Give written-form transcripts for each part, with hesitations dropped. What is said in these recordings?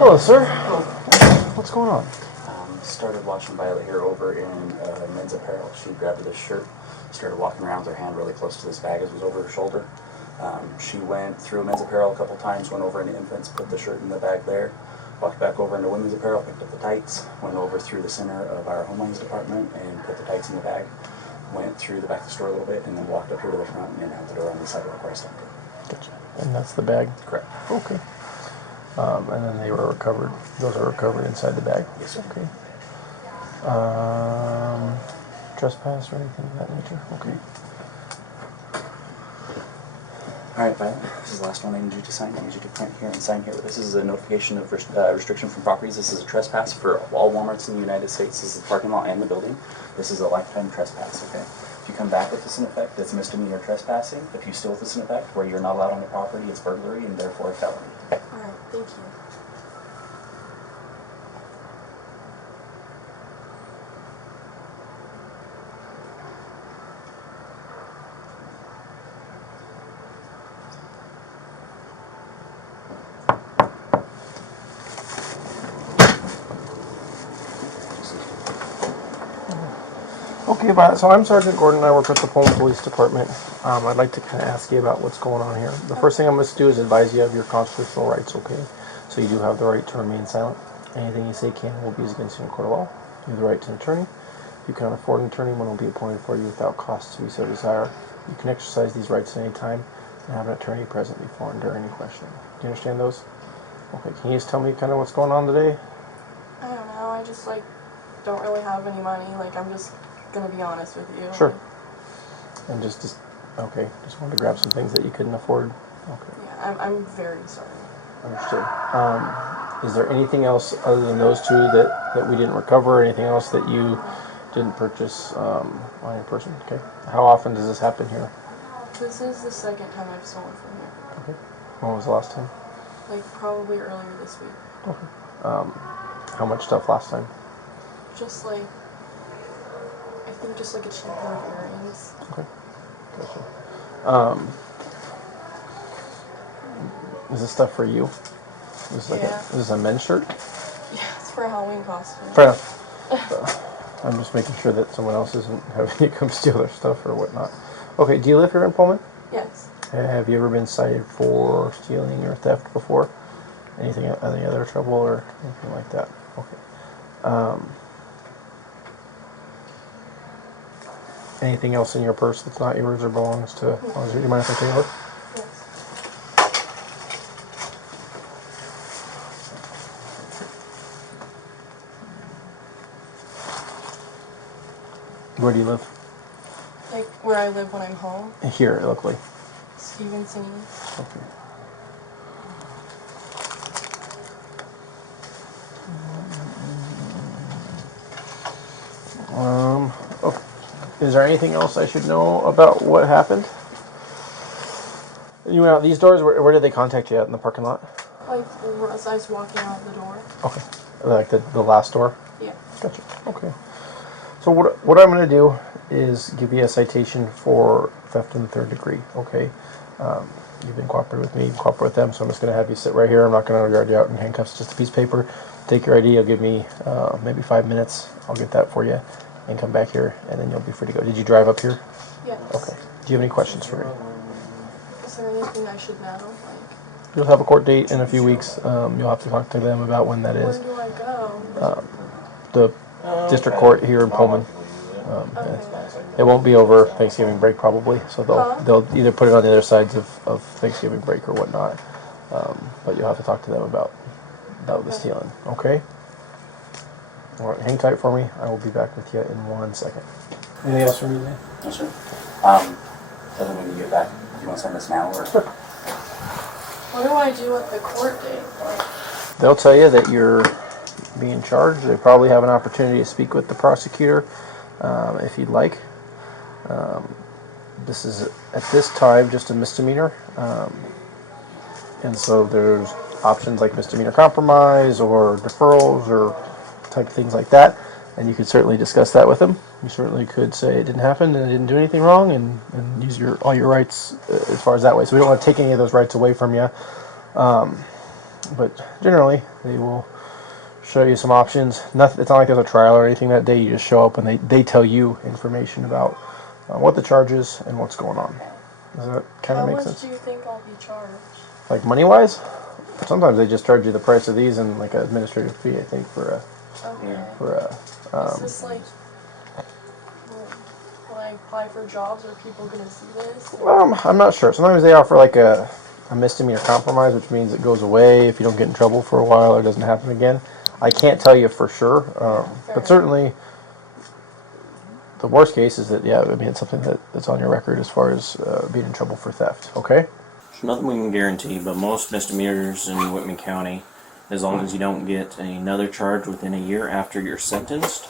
Hello, sir. What's going on? Started watching Violet here over in men's apparel. She grabbed this shirt, started walking around with her hand really close to this bag as it was over her shoulder. She went through men's apparel a couple times, went over into infants, put the shirt in the bag there, walked back over into women's apparel, picked up the tights, went over through the center of our homelines department and put the tights in the bag, went through the back of the store a little bit, and then walked up here to the front and out the door on the sidewalk where I stopped her. Gotcha. And that's the bag? Correct. Okay. And then they were recovered. Those are recovered inside the bag? Yes, sir. Okay. Trespass or anything of that nature? Okay. Alright, Violet, this is the last one I need you to sign. I need you to print here and sign here. This is a notification of restriction from properties. This is a trespass for all Walmarts in the United States. This is the parking lot and the building. This is a lifetime trespass, okay? If you come back with this in effect, it's misdemeanor trespassing. If you steal with this in effect, where you're not allowed on the property, it's burglary and therefore a felony. Alright, thank you. Okay, so I'm Sergeant Gordon. I work with the Pullman Police Department. I'd like to kind of ask you about what's going on here. The first thing I'm going to do is advise you of your constitutional rights, okay? So you do have the right to remain silent. Anything you say can and will be used against you in court of law. You have the right to an attorney. If you cannot afford an attorney, one will be appointed for you without cost to you so desire. You can exercise these rights at any time and have an attorney present before and during any questioning. Do you understand those? Okay, can you just tell me kind of what's going on today? I don't know, I just don't really have any money. I'm just gonna be honest with you. Sure. And just wanted to grab some things that you couldn't afford. Okay. Yeah, I'm very sorry. Understood. Is there anything else other than those two that we didn't recover, or anything else that you didn't purchase on your person? Okay. How often does this happen here? This is the second time I've stolen from here. Okay. When was the last time? Probably earlier this week. Okay. How much stuff last time? Just I think just a cheap pair of earrings. Okay. Gotcha. Is this stuff for you? Is this a men's shirt? Yeah, it's for a Halloween costume. Fair enough. I'm just making sure that someone else isn't having you come steal their stuff or whatnot. Okay, do you live here in Pullman? Yes. Have you ever been cited for stealing or theft before? Any other trouble or anything like that? Okay. Anything else in your purse that's not yours or belongs to? Do you mind if I take a look? Yes. Where do you live? Where I live when I'm home. Here, locally. Stevenson. Okay. Is there anything else I should know about what happened? You went out these doors. Where did they contact you at in the parking lot? As I was walking out the door. Okay. Like the last door? Yeah. Gotcha. Okay. So what I'm going to do is give you a citation for theft in the third degree. Okay. You've been cooperating with me, you've cooperated with them, so I'm just going to have you sit right here. I'm not going to yard you out in handcuffs, just a piece of paper. Take your ID, you'll give me maybe 5 minutes. I'll get that for you and come back here, and then you'll be free to go. Did you drive up here? Yes. Okay. Do you have any questions for me? Is there anything I should know? You'll have a court date in a few weeks. You'll have to talk to them about when that is. Where do I go? The district court here in Pullman. Okay. It won't be over Thanksgiving break probably, so they'll either put it on the other sides of Thanksgiving break or whatnot. But you'll have to talk to them about the stealing. Okay? All right, hang tight for me. I will be back with you in 1 second. Anything else from you, Dan? No, sir. Tell them when you get back. Do you want to send this now or? Sure. What do I do at the court date? They'll tell you that you're being charged. They probably have an opportunity to speak with the prosecutor if you'd like. This is, at this time, just a misdemeanor. And so there's options like misdemeanor compromise or deferrals or type of things like that. And you could certainly discuss that with them. You certainly could say it didn't happen and I didn't do anything wrong and use all your rights as far as that way. So we don't want to take any of those rights away from you. but generally they will show you some options. Nothing. It's not like there's a trial or anything that day. You just show up and they tell you information about what the charge is and what's going on. Does that kind of make sense? How much do you think I'll be charged? Like money wise, sometimes they just charge you the price of these and like an administrative fee. I think for Okay. a Is this like when I apply for jobs? Are people gonna see this? I'm not sure. Sometimes they offer like a misdemeanor compromise, which means it goes away if you don't get in trouble for a while or it doesn't happen again. I can't tell you for sure, but certainly the worst case is that, yeah, I mean, it's something that's on your record as far as being in trouble for theft, okay? There's nothing we can guarantee, but most misdemeanors in Whitman County, as long as you don't get another charge within a year after you're sentenced,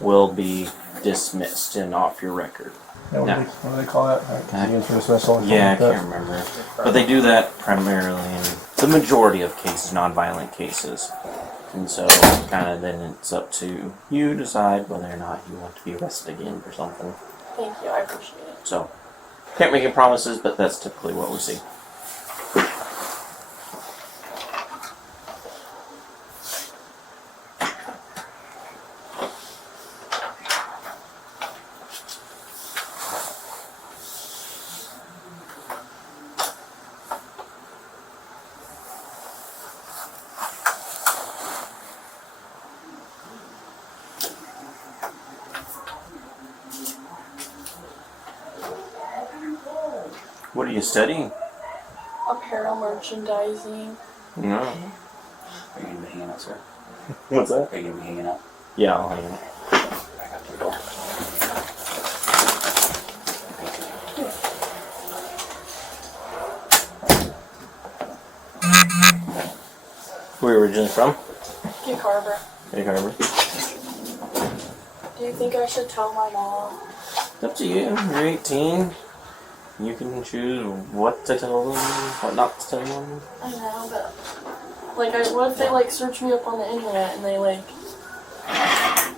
will be dismissed and off your record. Yeah, Now, what do they call that? Continuance for dismissal or something yeah, I like that? can't remember. But they do that primarily in the majority of cases, nonviolent cases. And so, kind of then it's up to you to decide whether or not you want to be arrested again for something. Thank you, I appreciate it. So, can't make any promises, but that's typically what we see. What are you studying? Apparel merchandising. No. Are you going to be hanging out, sir? What's that? Are you going to be hanging out? Yeah, I'll hang it. Back up to the door. Where are you originally from? Gig Harbor. Big Harbor. Do you think I should tell my mom? It's up to you. You're 18. You can choose what to tell them, what not to tell them. I know, but like, what if they like search me up on the internet and they like?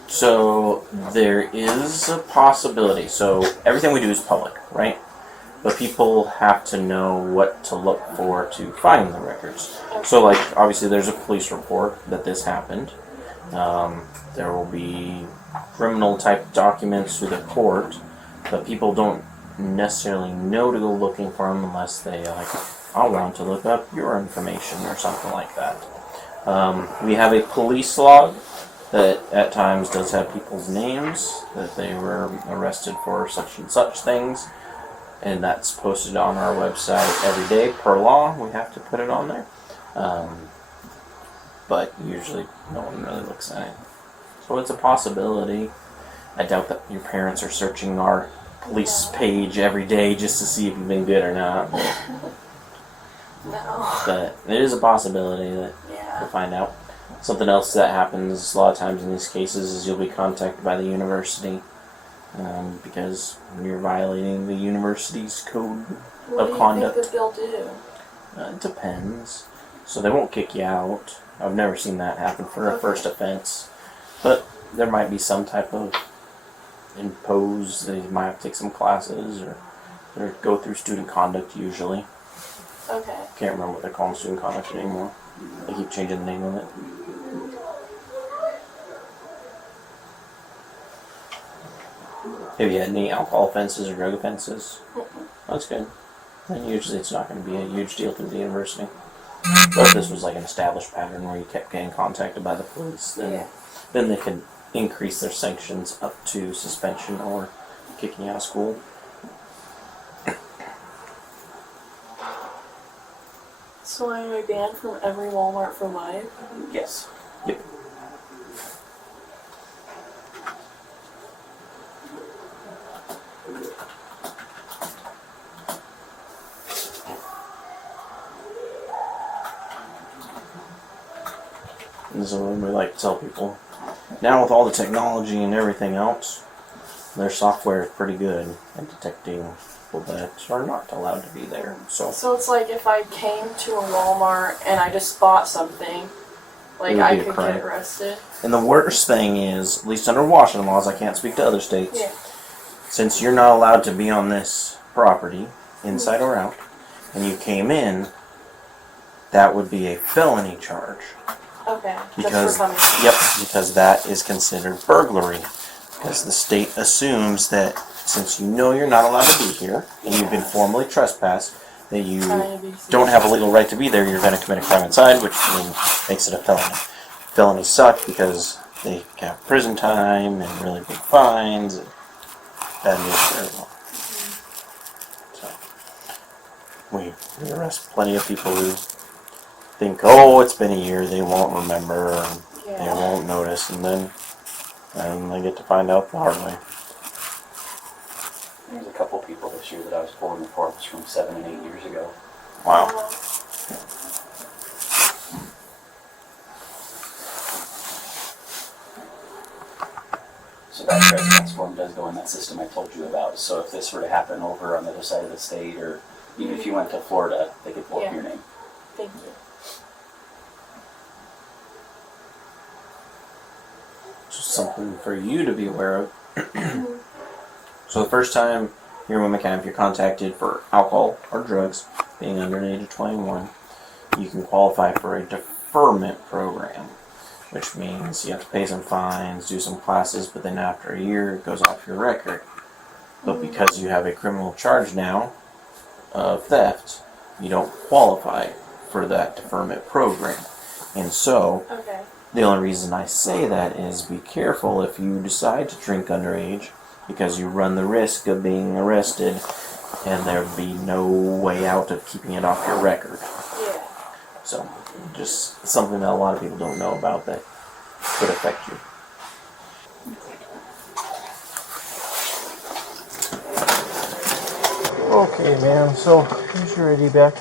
So there is a possibility. So everything we do is public, right? But people have to know what to look for to find the records. So like, obviously there's a police report that this happened. There will be criminal type documents through the court, but people don't necessarily know to go looking for them unless they like, I want to look up your information or something like that. We have a police log that at times does have people's names, that they were arrested for such and such things, and that's posted on our website every day. Per law, we have to put it on there. But usually no one really looks at it. So it's a possibility. I doubt that your parents are searching our police page every day just to see if you've been good or not. No. But it is a possibility that Yeah. you'll find out. Something else that happens a lot of times in these cases is you'll be contacted by the university because you're violating the university's code What of do you conduct. think that they'll do? It depends. So they won't kick you out. I've never seen that happen for a first offense. But there might be some type of impose. They might have to take some classes or go through student conduct usually. Okay. Can't remember what they're calling student conduct anymore. They keep changing the name of it. Have you had any alcohol offenses or drug offenses? That's good. Then usually it's not going to be a huge deal through the university. But if this was like an established pattern where you kept getting contacted by the police, then they could increase their sanctions up to suspension or kicking you out of school. So am I banned from every Walmart for life? Yes. Yep. And so we like to tell people, now with all the technology and everything else, their software is pretty good at detecting people that are not allowed to be there. So So it's like if I came to a Walmart and I just bought something, like It would I be a could crime. get arrested. And the worst thing is, at least under Washington laws, I can't speak to other states, Yeah. since you're not allowed to be on this property, inside or out, and you came in, that would be a felony charge. Okay. Because, Just for coming. yep, because that is considered burglary. Because the state assumes that since you know you're not allowed to be here, and you've been formally trespassed, that you don't have a legal right to be there, you're going to commit a crime inside, which makes it a felony. Felonies suck because they have prison time and really big fines, and bad news for everyone. So, we arrest plenty of people who think, oh, it's been a year, they won't remember, or they won't notice, and then they get to find out the hard way. There's a couple people this year that I was pulling reports from 7 and 8 years ago. Wow. So that trespass form does go in that system I told you about. So if this were to happen over on the other side of the state, or even if you went to Florida, they could pull up your name. Thank you. Just something for you to be aware of. So the first time here in Wimmicam, if you're contacted for alcohol or drugs, being under the age of 21, you can qualify for a deferment program, which means you have to pay some fines, do some classes, but then after a year it goes off your record. But because you have a criminal charge now of theft, you don't qualify for that deferment program. And so, the only reason I say that is be careful if you decide to drink underage, because you run the risk of being arrested and there'd be no way out of keeping it off your record. Yeah. So, just something that a lot of people don't know about that could affect you. Okay, ma'am, so here's your ID back.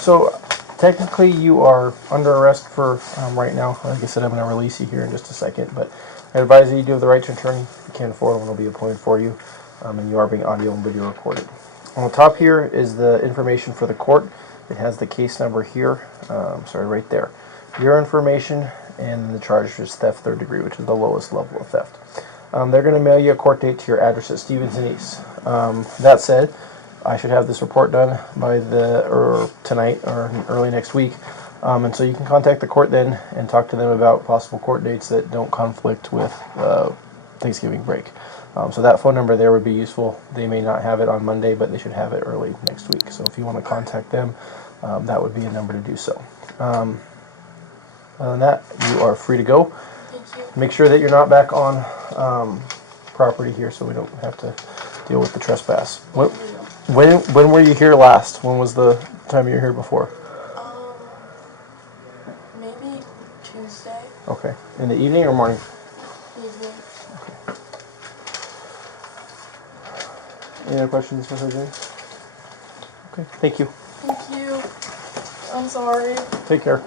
So technically you are under arrest for right now. Like I said, I'm going to release you here in just a second, but I advise that you do have the right to an attorney. If you can't afford one, will be appointed for you, and you are being audio and video recorded. On the top here is the information for the court. It has the case number here, right there. Your information, and the charge is theft third degree, which is the lowest level of theft. They're going to mail you a court date to your address at Stevens and East. That said, I should have this report done by tonight or early next week, and so you can contact the court then and talk to them about possible court dates that don't conflict with Thanksgiving break. So that phone number there would be useful. They may not have it on Monday, but they should have it early next week. So if you want to contact them, that would be a number to do so. Other than that, you are free to go. Thank you. Make sure that you're not back on property here, so we don't have to deal with the trespass. When were you here last? When was the time you were here before? Maybe Tuesday Okay. In the evening or morning? evening. Any other questions for her, Jane? Okay. Thank you. Thank you. I'm sorry. Take care.